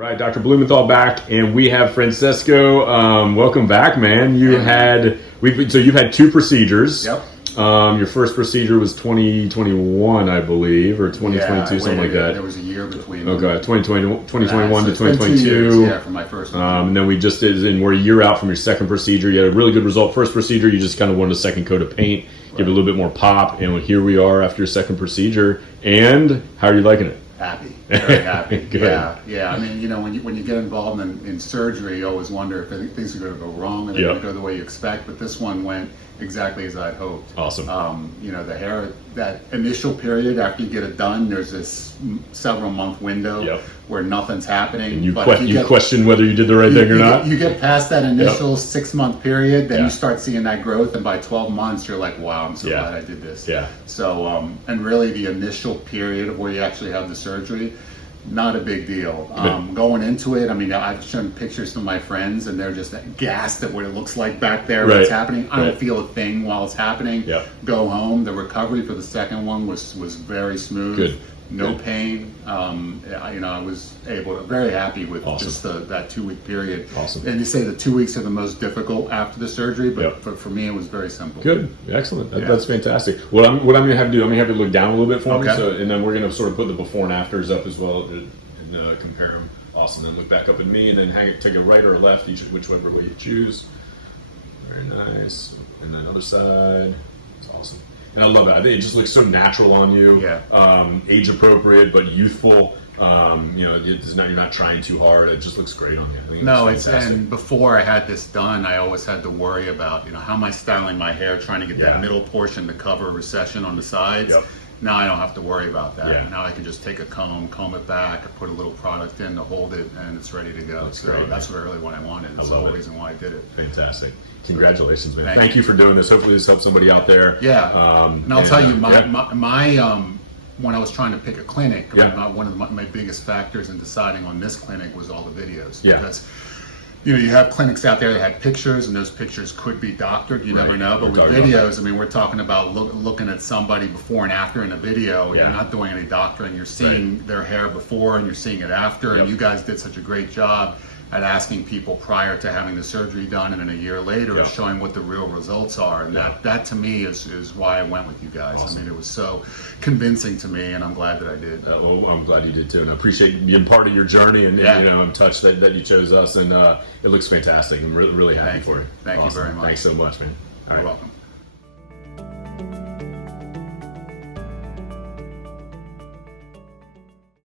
Right, Dr. Blumenthal back, and we have Francesco. Welcome back, man. You've had two procedures. Yep. Your first procedure was 2021, I believe, or 2022, something like that. There was a year between. Okay, 2021 to 2022. Yeah, for my first one. And then we just did, and we're a year out from your second procedure. You had a really good result. First procedure, you just kind of wanted a second coat of paint, give it a little bit more pop, and here we are after your second procedure. And how are you liking it? Happy, very happy. Good. Yeah. I mean, when you get involved in surgery, you always wonder if things are going to go wrong and they're going to go the way you expect. But this one went exactly as I hoped. Awesome. The hair, that initial period after you get it done, there's this several month window where nothing's happening. And you question whether you did the right thing or not. You get past that initial 6 month period, then you start seeing that growth, and by 12 months, you're like, wow, I'm so glad I did this. Yeah. So, and really the initial period of where you actually have the surgery, not a big deal. Going into it, I mean, I've shown pictures to my friends, and they're just gassed at what it looks like back there, what's happening. I don't feel a thing while it's happening. Go home. The recovery for the second one was very smooth. Good. No pain. I was very happy with just that 2 week period. Awesome. And you say the 2 weeks are the most difficult after the surgery, but for me it was very simple. Good, excellent. That's fantastic. What I'm going to have to do, I'm going to have to look down a little bit for me, and then we're going to sort of put the before and afters up as well and compare them. Awesome. Then look back up at me, and then take a right or a left, whichever way you choose. Very nice. And then other side. It's awesome. And I love that. I think it just looks so natural on you. Age appropriate, but youthful. You're not trying too hard. It just looks great on you. I think and before I had this done, I always had to worry about, how am I styling my hair, trying to get that middle portion to cover recession on the sides. Now I don't have to worry about that. Now I can just take a comb it back, put a little product in to hold it, and it's ready to go. That's really what I wanted. That's the whole reason why I did it. Fantastic. Congratulations, man. Thank you for doing this. Hopefully this helps somebody out there. And I'll tell you, when I was trying to pick a clinic, one of my biggest factors in deciding on this clinic was all the videos. Because you have clinics out there that had pictures, and those pictures could be doctored. You never know. But with videos, I mean, we're talking about looking at somebody before and after in a video. You're not doing any doctoring. You're seeing their hair before, and you're seeing it after. And you guys did such a great job at asking people prior to having the surgery done, and then a year later showing what the real results are. And that to me is why I went with you guys. Awesome. I mean, it was so convincing to me, and I'm glad that I did. I'm glad you did too, and I appreciate being part of your journey. And I'm touched that you chose us, and it looks fantastic. I'm really happy for you. Thank you very much. Thanks so much, man. You're welcome.